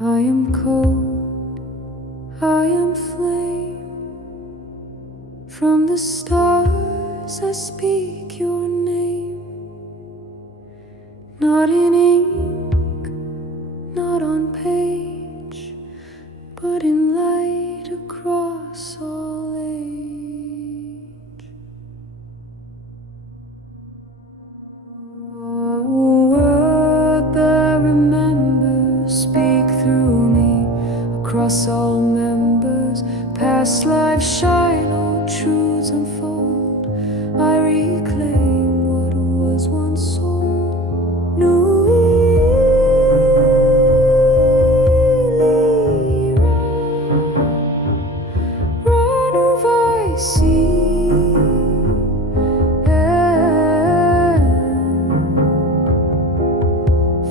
I am cold, I am flame. From the stars I speak your name. Not in ink, not on page, but in light across all age. Oh, word that remembers, speak through me, across all members. Past lives shine, all truths unfold. I reclaim what was once sold. New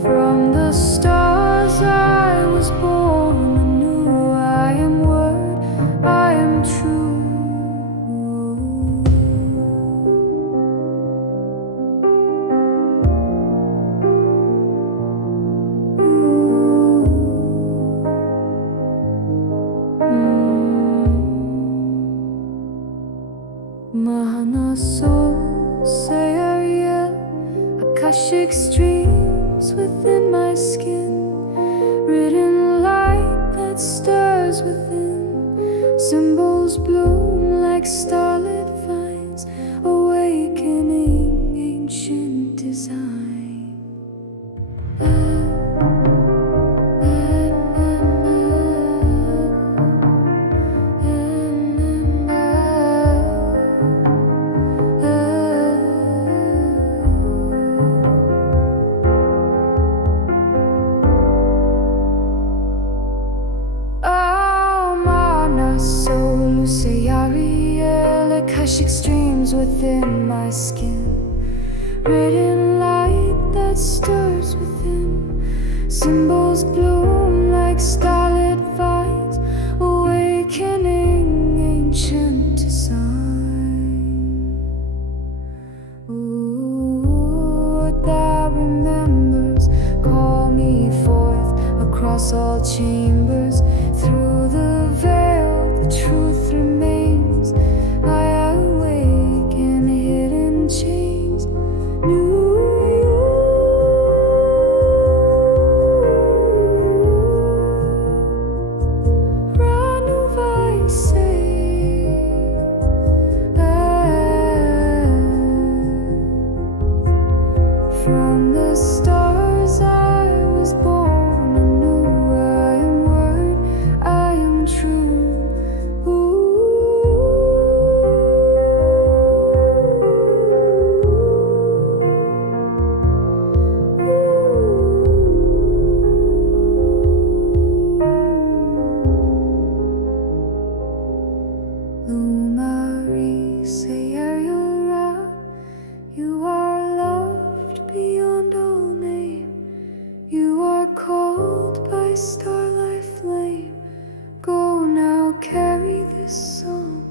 from the stars I was born anew. I am word, I am true. Mahana soul, say Ariel, Akashic streams within my skin, written light that stirs within. Symbols bloom like starlit vines, awakening ancient design. Say Ariel, Akashic streams within my skin, written light that stirs within. Symbols bloom like starlit vines, awakening ancient design. Ooh, that remembers, call me forth across all chambers. Through the veil, the truth remains. I awake in hidden chains. New Ra Nouveau say. From the stars I was born anew. I am word, I am true. E-Ha-Rah, you are loved beyond all name. You are called by starlight flame. Go now, carry this song.